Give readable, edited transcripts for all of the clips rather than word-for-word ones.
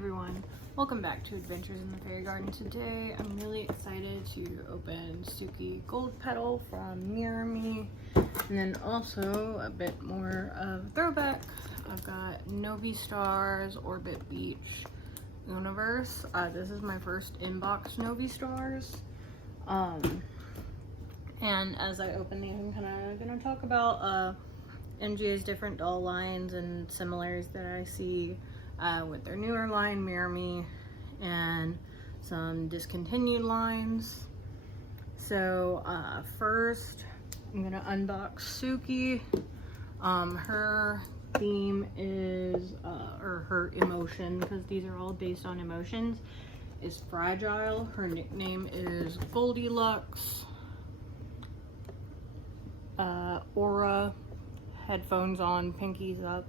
everyone, welcome back to Adventures in the Fairy Garden. Today I'm really excited to open Suki Goldpetal from Mi, and then also a bit more of throwback. I've got Novi Stars, Orbit Beach Universe. This is my first inbox Novi Stars. And as I open these, I'm kind of going to talk about NGA's different doll lines and similars that I see with their newer line, Mi, and some discontinued lines. So first, I'm going to unbox Suki. Her theme is, or her emotion, because these are all based on emotions, is fragile. Her nickname is Goldilocks. Aura, headphones on, pinkies up,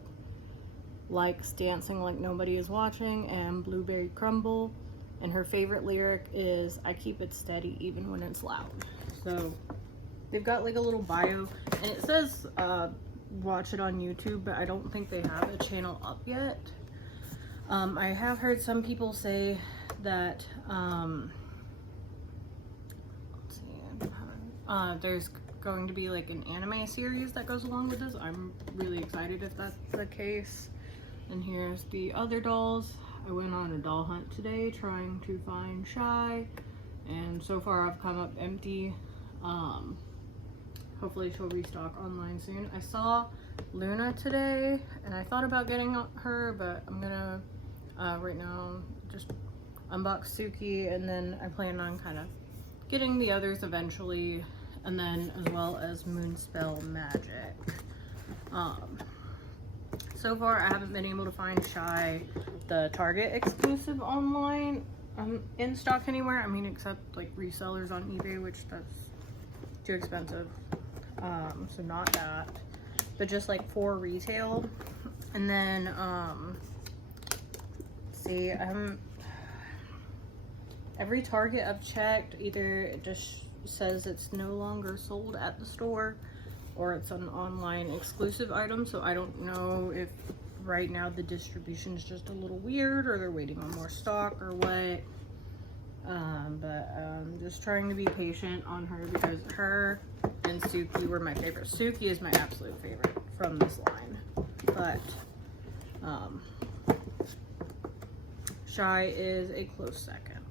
likes dancing like nobody is watching, and blueberry crumble. And her favorite lyric is, I keep it steady even when it's loud. So they've got like a little bio, and it says watch it on YouTube, but I don't think they have a channel up yet. I have heard some people say that there's going to be like an anime series that goes along with this. I'm really excited if that's the case. And here's the other dolls. I went on a doll hunt today trying to find Shy, and so far I've come up empty. Hopefully she'll restock online soon. I saw Luna today and I thought about getting her, but I'm gonna right now just unbox Suki, and then I plan on kind of getting the others eventually, and then as well as Moonspell Magic. So far I haven't been able to find Shy, the Target exclusive, online in stock anywhere. I mean, except like resellers on eBay, which that's too expensive. So not that, but just like for retail. And then see, every Target I've checked, either it just says it's no longer sold at the store, or it's an online exclusive item. So I don't know if right now the distribution is just a little weird, or they're waiting on more stock, or what. But I'm just trying to be patient on her, because her and Suki were my favorite. Suki is my absolute favorite from this line, but Shy is a close second.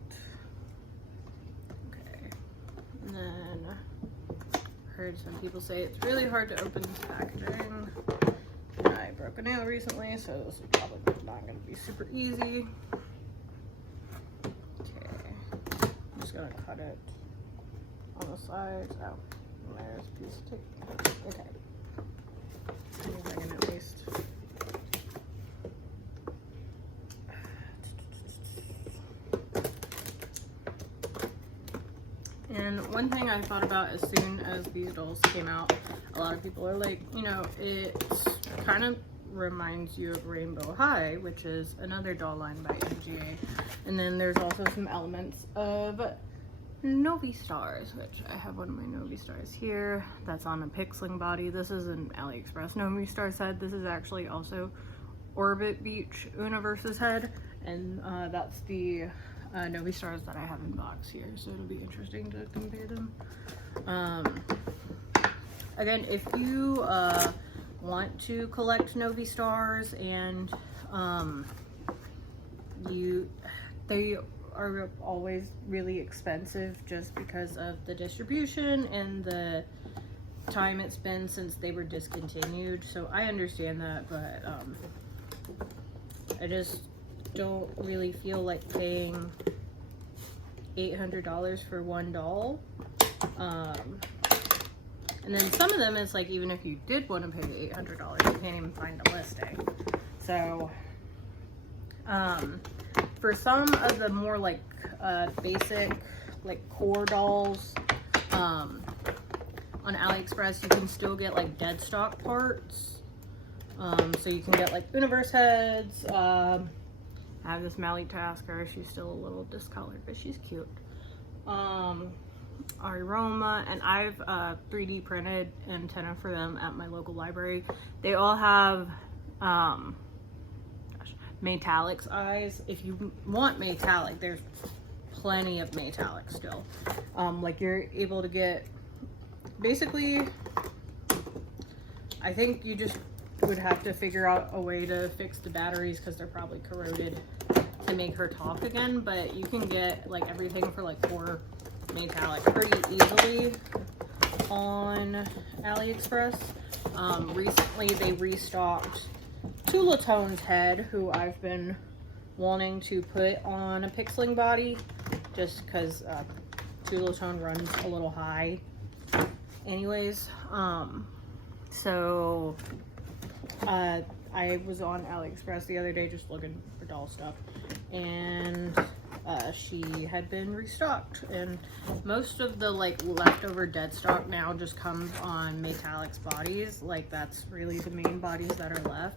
Okay, and then heard some people say it's really hard to open this packaging. I broke a nail recently, so this is probably not going to be super easy. Okay, I'm just going to cut it on the sides. Oh, there's a piece of tape. Okay. See if I can at least. And one thing I thought about as soon as these dolls came out, a lot of people are like, you know, it kind of reminds you of Rainbow High, which is another doll line by NGA. And then there's also some elements of Novi Stars, which I have one of my Novi Stars here. That's on a pixeling body. This is an AliExpress Novi Stars head. This is actually also Orbit Beach Universe's head, and that's the Novi Stars that I have in box here, so it'll be interesting to compare them. Again, if you want to collect Novi Stars, and they are always really expensive just because of the distribution and the time it's been since they were discontinued, so I understand that, but I just don't really feel like paying $800 for one doll. And then some of them, it's like, even if you did want to pay $800, you can't even find a listing. So for some of the more like basic like core dolls on AliExpress, you can still get like dead stock parts. So you can get like Universe heads. I have this Mally Tasker. She's still a little discolored, but she's cute. Aroma, and I've 3D printed antenna for them at my local library. They all have metallics eyes. If you want metallic, there's plenty of metallic still. Like you're able to get, basically, I think you just would have to figure out a way to fix the batteries because they're probably corroded to make her talk again, but you can get like everything for like 4 metallic pretty easily on AliExpress. Recently they restocked Tulatone's head, who I've been wanting to put on a pixeling body just because Tulatone runs a little high anyways. So I was on AliExpress the other day just looking for doll stuff, and she had been restocked, and most of the like leftover dead stock now just comes on metallics bodies. Like that's really the main bodies that are left.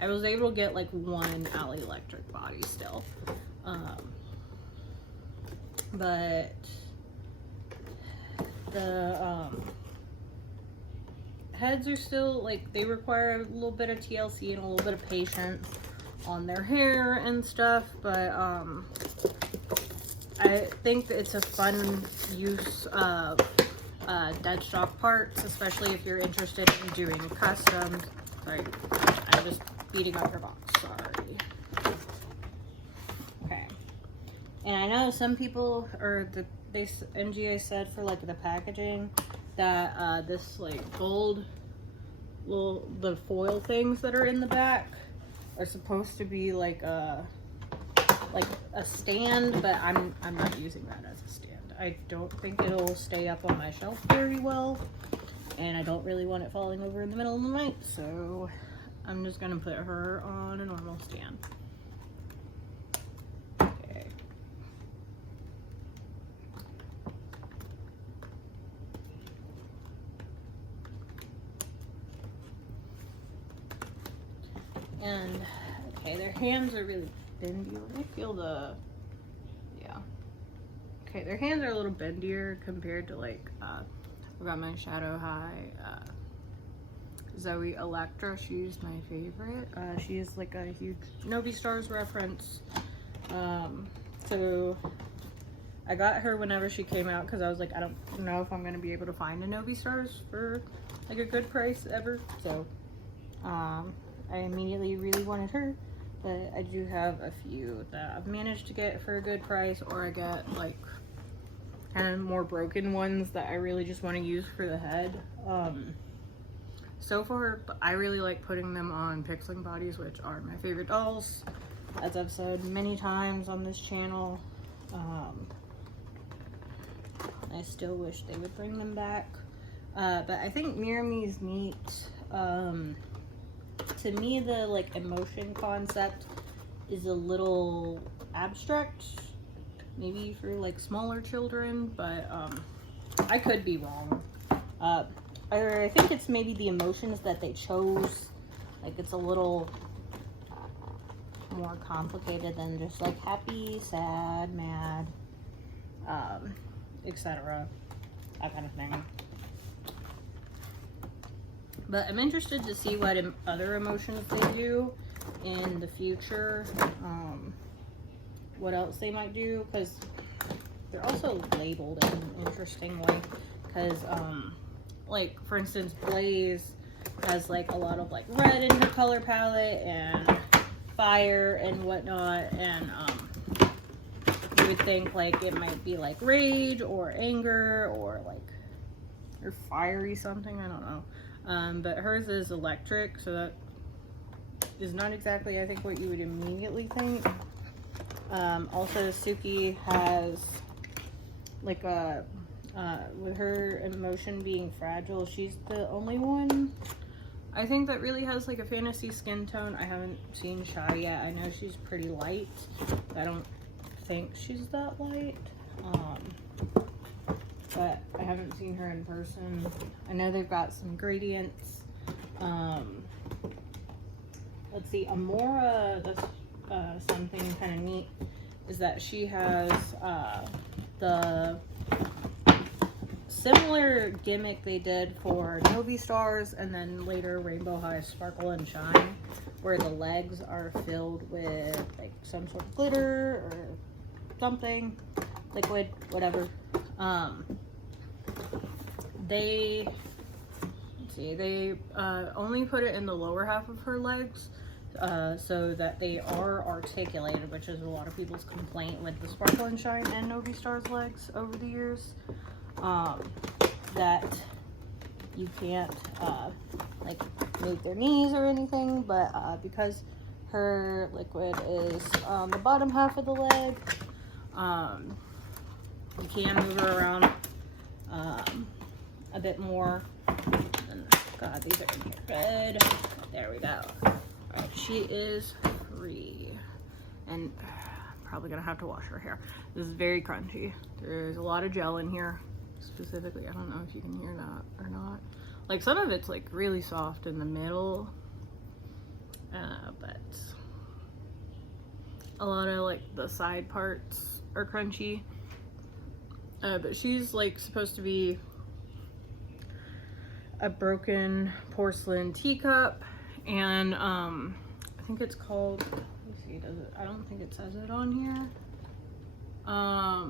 I was able to get like 1 Ali Electric body still, but the heads are still like, they require a little bit of TLC and a little bit of patience on their hair and stuff, but I think that it's a fun use of dead stock parts, especially if you're interested in doing customs. Sorry, I'm just beating up her box, sorry. Okay, and I know some people, or NGA said for like the packaging, that this like gold, the foil things that are in the back are supposed to be like a stand, but I'm not using that as a stand. I don't think it'll stay up on my shelf very well, and I don't really want it falling over in the middle of the night, so I'm just gonna put her on a normal stand. Okay. And okay, their hands are really bendy. Let me feel the, yeah. Okay, their hands are a little bendier compared to like, I've got my Shadow High Zoe Electra. She's my favorite. She is like a huge Novi Stars reference. So I got her whenever she came out because I was like, I don't know if I'm going to be able to find a Novi Stars for like a good price ever. So I immediately really wanted her, but I do have a few that I've managed to get for a good price, or I get like kind of more broken ones that I really just want to use for the head. So far, I really like putting them on pixeling bodies, which are my favorite dolls, as I've said many times on this channel. I still wish they would bring them back, but I think Mirami's neat. To me, the like emotion concept is a little abstract, maybe for like smaller children, but I could be wrong. I think it's maybe the emotions that they chose, like it's a little more complicated than just like happy, sad, mad, etc., that kind of thing. But I'm interested to see what other emotions they do in the future. What else they might do, because they're also labeled in an interesting way. Because, like, for instance, Blaze has, like, a lot of, like, red in her color palette and fire and whatnot. And, you would think, like, it might be, like, rage or anger or, like, or fiery something. I don't know. But hers is electric, so that is not exactly, I think, what you would immediately think. Also, Suki has, like, with her emotion being fragile, she's the only one, I think, that really has, like, a fantasy skin tone. I haven't seen Shy yet. I know she's pretty light. I don't think she's that light. But I haven't seen her in person. I know they've got some gradients. Let's see, Amora, that's something kind of neat, is that she has the similar gimmick they did for Novi Stars and then later Rainbow High Sparkle and Shine, where the legs are filled with like some sort of glitter or something, liquid, whatever. They only put it in the lower half of her legs so that they are articulated, which is a lot of people's complaint with the Sparkle and Shine and Novi Stars legs over the years, that you can't like move their knees or anything, but because her liquid is on the bottom half of the leg, you can move her around a bit more. And God, these are in here good. There we go. Alright, she is free. And I'm probably gonna have to wash her hair. This is very crunchy. There's a lot of gel in here. Specifically, I don't know if you can hear that or not. Like, some of it's like really soft in the middle, but a lot of like the side parts are crunchy. But she's like supposed to be a broken porcelain teacup, and I think it's called, let's see, does it, I don't think it says it on here. I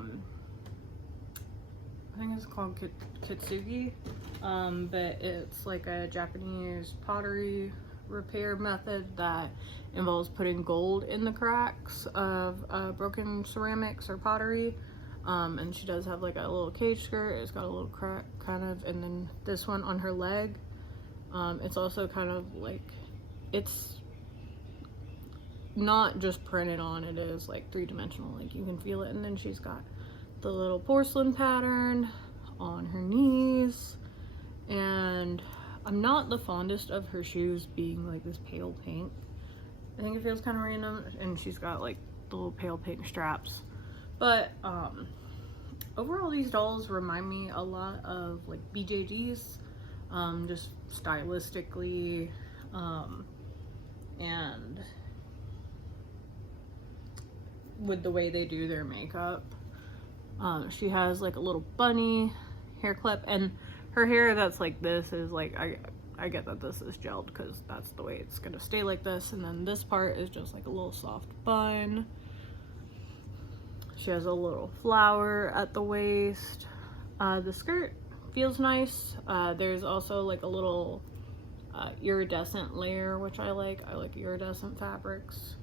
think it's called kitsugi, but it's like a Japanese pottery repair method that involves putting gold in the cracks of broken ceramics or pottery. And she does have like a little cage skirt. It's got a little crack kind of, and then this one on her leg, it's also kind of like, it's not just printed on, it is like three-dimensional, like you can feel it. And then she's got the little porcelain pattern on her knees, and I'm not the fondest of her shoes being like this pale pink. I think it feels kind of random, and she's got like the little pale pink straps. But overall, these dolls remind me a lot of like BJGs, just stylistically, and with the way they do their makeup. She has like a little bunny hair clip, and her hair that's like this is like, I get that this is gelled because that's the way it's gonna stay like this, and then this part is just like a little soft bun. She has a little flower at the waist. The skirt feels nice. There's also like a little iridescent layer, which I like. I like iridescent fabrics.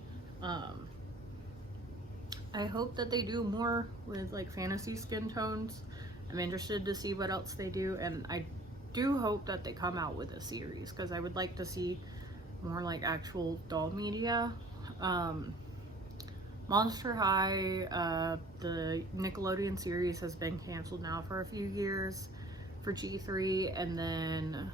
I hope that they do more with like fantasy skin tones. I'm interested to see what else they do, and I do hope that they come out with a series because I would like to see more like actual doll media. Monster High, the Nickelodeon series has been canceled now for a few years for G3, and then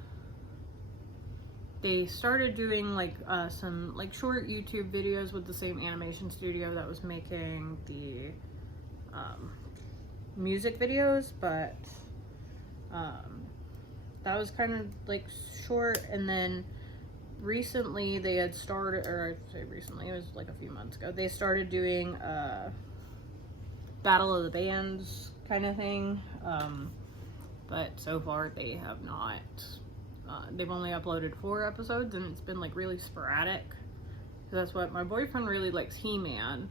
they started doing like some like short YouTube videos with the same animation studio that was making the music videos, but that was kind of like short. And then recently they had started, or I'd say recently, it was like a few months ago, they started doing Battle of the Bands kind of thing, but so far they have not. They've only uploaded 4 episodes, and it's been like really sporadic. That's what my boyfriend really likes, He-Man,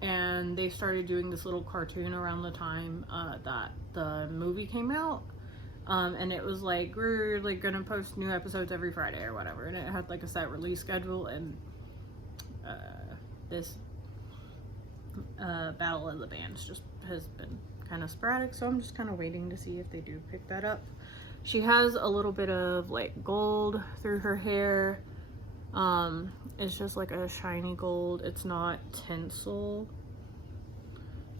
and they started doing this little cartoon around the time that the movie came out. And it was like, we're like gonna post new episodes every Friday or whatever, and it had like a set release schedule, and this Battle of the Bands just has been kind of sporadic, so I'm just kind of waiting to see if they do pick that up. She has a little bit of like gold through her hair. It's just like a shiny gold. It's not tinsel.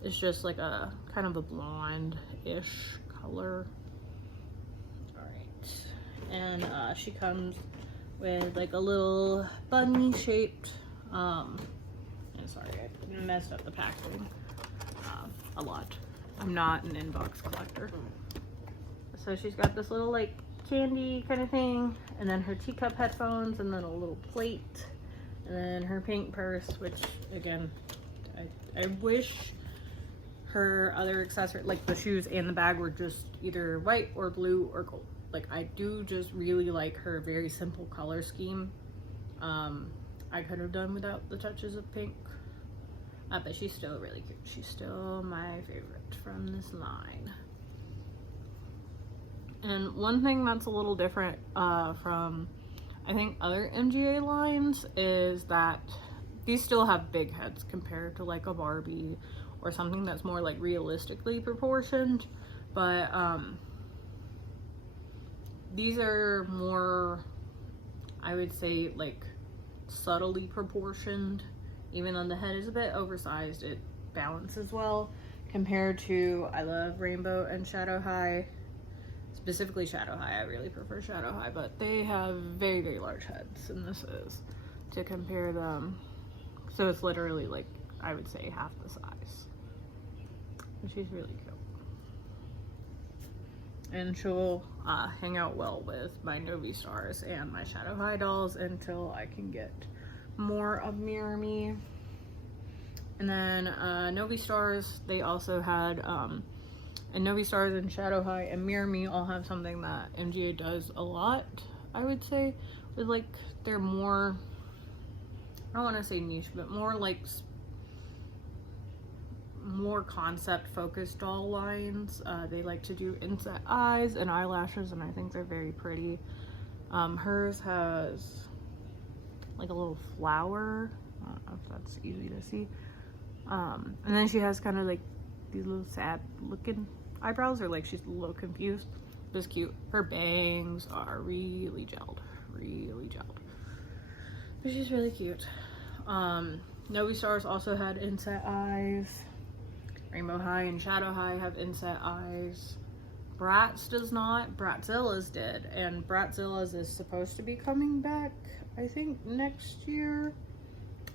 It's just like a kind of a blonde-ish color. And she comes with like a little bunny shaped, sorry, I messed up the packaging a lot. I'm not an inbox collector. So she's got this little like candy kind of thing, and then her teacup headphones, and then a little plate, and then her pink purse, which again, I wish her other accessory, like the shoes and the bag, were just either white or blue or gold. Like, I do just really like her very simple color scheme. I could have done without the touches of pink. But she's still really cute. She's still my favorite from this line. And one thing that's a little different from, I think, other MGA lines is that these still have big heads compared to like a Barbie or something that's more like realistically proportioned. But these are more, I would say, like subtly proportioned. Even though the head is a bit oversized, it balances well compared to, I love Rainbow and Shadow High. Specifically Shadow High, I really prefer Shadow High, but they have very, very large heads, and this is to compare them. So it's literally like, I would say half the size. And she's really cute. And she'll hang out well with my Novi Stars and my Shadow High dolls until I can get more of Mirror Me. And then Novi Stars, they also had, and Novi Stars and Shadow High and Mirror Me all have something that MGA does a lot, I would say, with like, they're more, I don't want to say niche, but more like more concept focused doll lines. They like to do inset eyes and eyelashes, and I think they're very pretty. Hers has like a little flower. I don't know if that's easy to see. And then she has kind of like these little sad looking eyebrows, or like she's a little confused. It's cute. Her bangs are really gelled, but she's really cute. Novi Stars also had inset eyes. Rainbow High and Shadow High have inset eyes. Bratz does not. Bratzilla's did, and Bratzilla's is supposed to be coming back, I think, next year.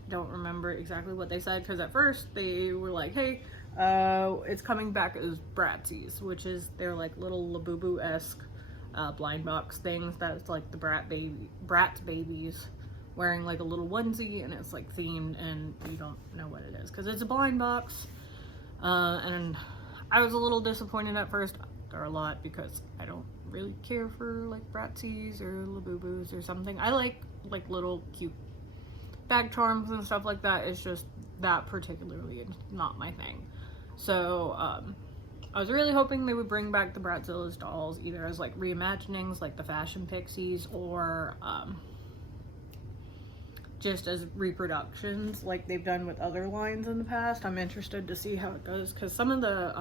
Don't remember exactly what they said, because at first they were like, hey, it's coming back as Bratzies, which is their like little Labubu-esque blind box things that's like the Bratz babies wearing like a little onesie, and it's like themed, and you don't know what it is because it's a blind box. And I was a little disappointed at first. There are a lot, because I don't really care for like Bratzies or Labubus or something. I like little cute bag charms and stuff like that. It's just that particularly is not my thing. So I was really hoping they would bring back the Bratzilla's dolls either as like reimaginings like the Fashion Pixies, or just as reproductions like they've done with other lines in the past. I'm interested to see how it goes, because some of the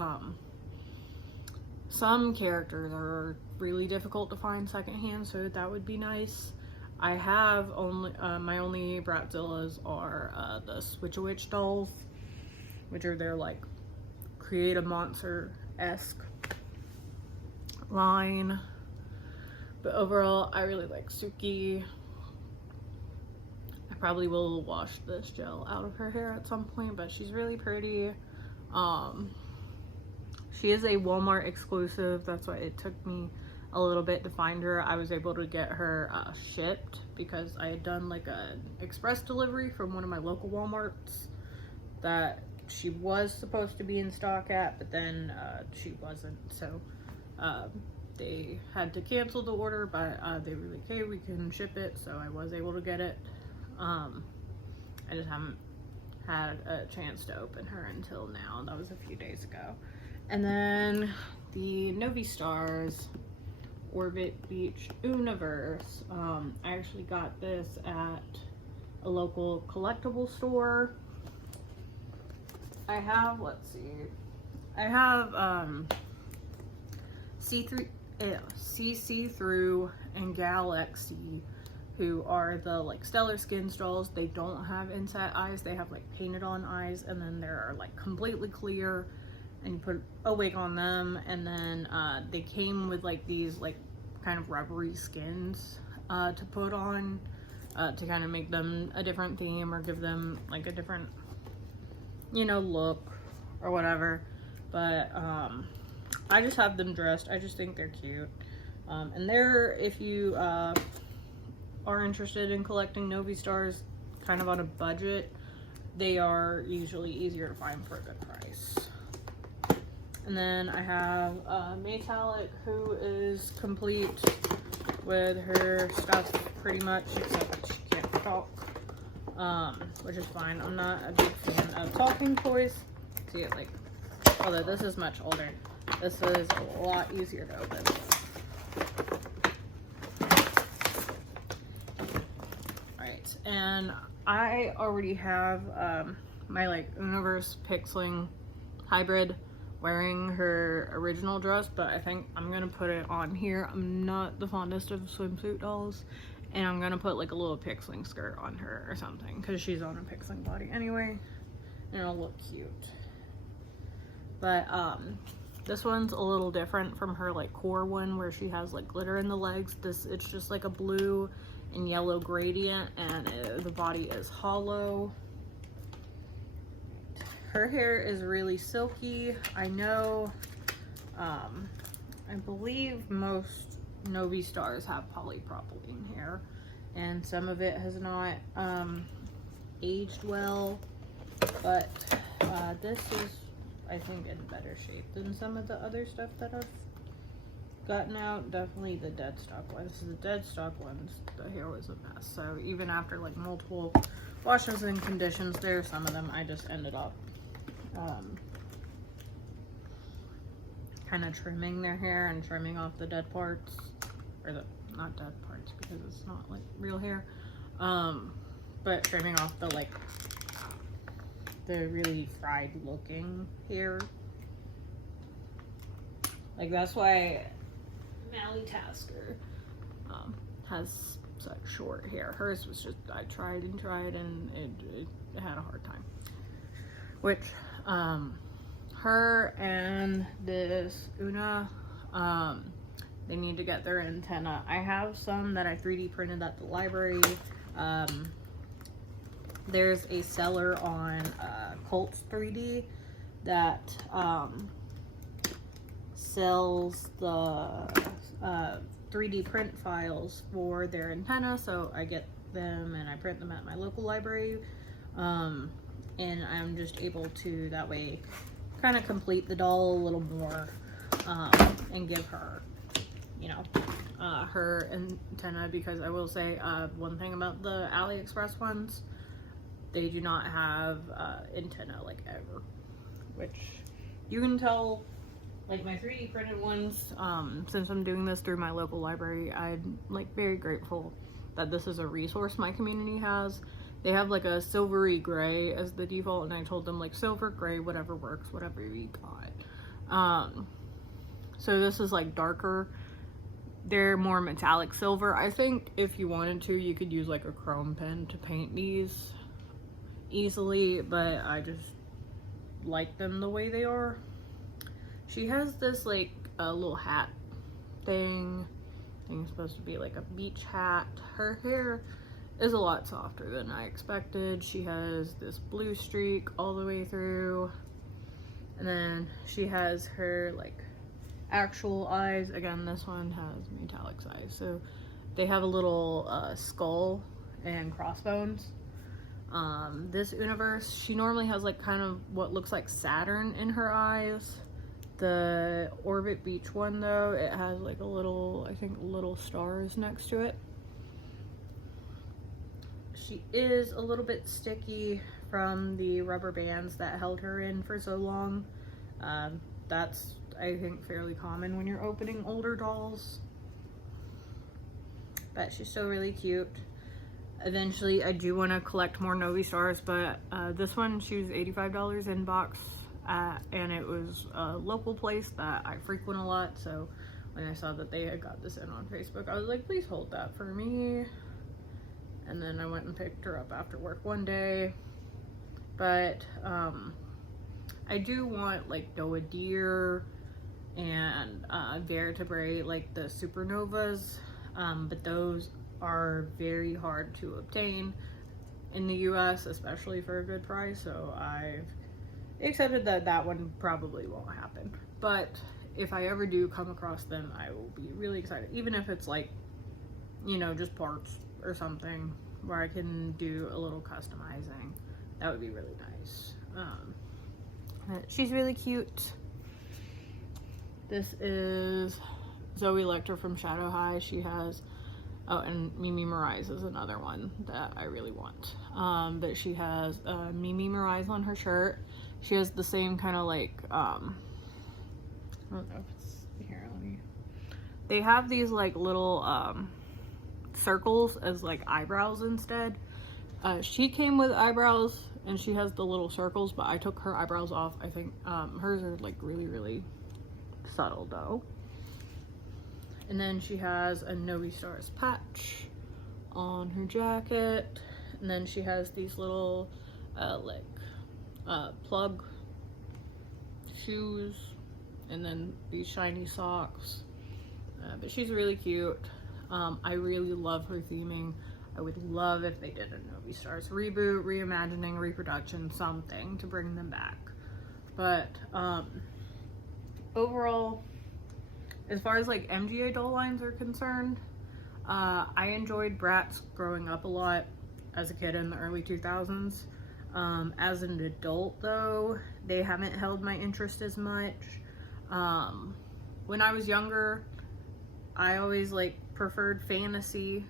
some characters are really difficult to find secondhand, so that would be nice. I have only my only Bratzillas are the Switch-A-Witch dolls, which are their like Create a Monster-esque line. But overall, I really like Suki. I probably will wash this gel out of her hair at some point, but she's really pretty. She is a Walmart exclusive. That's why it took me a little bit to find her. I was able to get her shipped because I had done like an express delivery from one of my local Walmarts that she was supposed to be in stock at, but then she wasn't. So they had to cancel the order, but they were like, hey, we can ship it. So I was able to get it. I just haven't had a chance to open her until now. That was a few days ago. And then the Novi Stars Orbit Beach Universe. I actually got this at a local collectible store. I have, let's see, I have See-Through and Galaxy, who are the like Stellar Skins dolls. They don't have inset eyes, they have like painted on eyes, and then they're like completely clear, and you put a wig on them, and then they came with like these like kind of rubbery skins to put on to kind of make them a different theme or give them like a different, you know, look or whatever. But I just have them dressed. I just think they're cute. And they're, if you are interested in collecting Novi Stars kind of on a budget, they are usually easier to find for a good price. And then I have Maytalic, who is complete with her stuff pretty much, except she can't talk. which is fine. I'm not a big fan of talking toys. See it like, although this is much older, this is a lot easier to open. Alright, and I already have my like Universe Pixeling hybrid wearing her original dress, but I think I'm gonna put it on here. I'm not the fondest of swimsuit dolls, and I'm gonna put like a little pixeling skirt on her or something because she's on a pixeling body anyway, and it'll look cute. But this one's a little different from her like core one where she has like glitter in the legs. It's just like a blue and yellow gradient, and the body is hollow. Her hair is really silky. I know, I believe most Novi Stars have polypropylene hair, and some of it has not aged well, but this is, I think, in better shape than some of the other stuff that I've gotten out. Definitely the dead stock ones. The dead stock ones, the hair was a mess. So even after like multiple washes and conditions, there, some of them I just ended up kind of trimming their hair and trimming off the dead parts, or the not dead parts because it's not like real hair, but trimming off the like the really fried looking hair. Like that's why Mally Tasker has such short hair. Hers was just, I tried and tried and it had a hard time. Which her and this Una, they need to get their antenna. I have some that I 3D printed at the library. There's a seller on Colts 3D that sells the 3D print files for their antenna, so I get them and I print them at my local library, and I'm just able to that way kind of complete the doll a little more, and give her, you know, her antenna, because I will say one thing about the AliExpress ones, they do not have antenna like ever, which you can tell. Like my 3D printed ones, since I'm doing this through my local library, I'm like very grateful that this is a resource my community has. They have like a silvery gray as the default, and I told them like silver, gray, whatever works, whatever you got. So this is like darker. They're more metallic silver. I think if you wanted to, you could use like a chrome pen to paint these easily, but I just like them the way they are. She has this like a little hat thing. I think it's supposed to be like a beach hat. Her hair is a lot softer than I expected. She has this blue streak all the way through. And then she has her like actual eyes. Again, this one has metallic eyes. So they have a little skull and crossbones. This Universe, she normally has like kind of what looks like Saturn in her eyes. The Orbit Beach one though, it has like a little, I think little stars next to it. She is a little bit sticky from the rubber bands that held her in for so long. That's, I think, fairly common when you're opening older dolls. But she's still really cute. Eventually, I do want to collect more Novi Stars, but this one, she was $85 in box. And it was a local place that I frequent a lot, so when I saw that they had got this in on Facebook, I was like, please hold that for me. And then I went and picked her up after work one day. But I do want like Noah Deer and Vertebrae, like the Supernovas, but those are very hard to obtain in the US, especially for a good price, so I've accepted that that one probably won't happen. But if I ever do come across them, I will be really excited, even if it's like, you know, just parts or something where I can do a little customizing. That would be really nice. But she's really cute. This is Zoe Lecter from Shadow High. She has Oh, and Mimi Mirage is another one that I really want. But she has Mimi Mirage on her shirt. She has the same kind of like, I don't know if it's here, let me. They have these like little circles as like eyebrows instead. She came with eyebrows and she has the little circles, but I took her eyebrows off. I think hers are like really, really subtle though. And then she has a Novi Stars patch on her jacket. And then she has these little plug shoes. And then these shiny socks. But she's really cute. I really love her theming. I would love if they did a Novi Stars reboot, reimagining, reproduction, something to bring them back. But overall, as far as like MGA doll lines are concerned, I enjoyed Bratz growing up a lot as a kid in the early 2000s. As an adult though, they haven't held my interest as much. When I was younger, I always like preferred fantasy,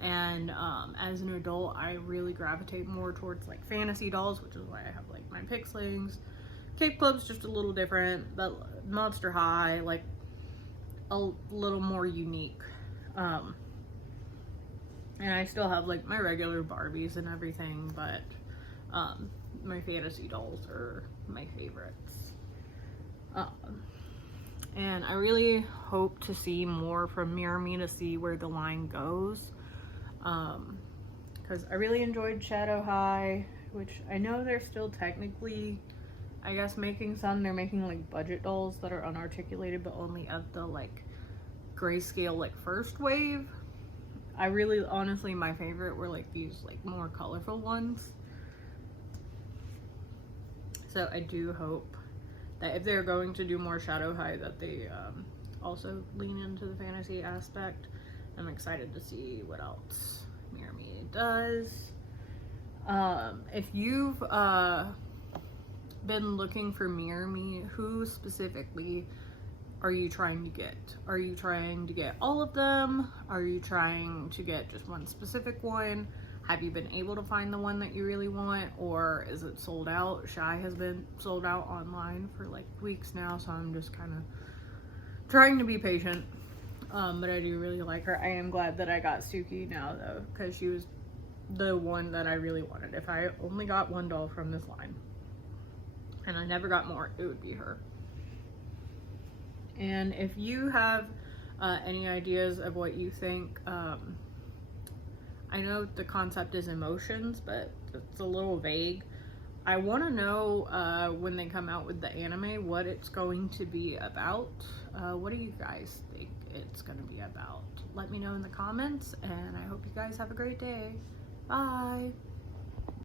and as an adult I really gravitate more towards like fantasy dolls, which is why I have like my Pixlings. Cape Club's just a little different, but Monster High, like a little more unique. And I still have like my regular Barbies and everything, but my fantasy dolls are my favorites. And I really hope to see more from Mirror Me to see where the line goes. Because I really enjoyed Shadow High, which I know they're still technically, I guess, making some. They're making like budget dolls that are unarticulated, but only at the like grayscale like first wave. I really, honestly, my favorite were like these like more colorful ones. So I do hope that if they're going to do more Shadow High, that they also lean into the fantasy aspect. I'm excited to see what else Mirror Me does. If you've been looking for Mirror Me, who specifically are you trying to get? Are you trying to get all of them? Are you trying to get just one specific one? Have you been able to find the one that you really want, or is it sold out? Shy has been sold out online for like weeks now, so I'm just kind of trying to be patient. But I do really like her. I am glad that I got Suki now though, because she was the one that I really wanted. If I only got one doll from this line and I never got more, it would be her. And if you have any ideas of what you think, I know the concept is emotions, but it's a little vague. I want to know when they come out with the anime what it's going to be about. What do you guys think it's going to be about? Let me know in the comments, and I hope you guys have a great day. Bye!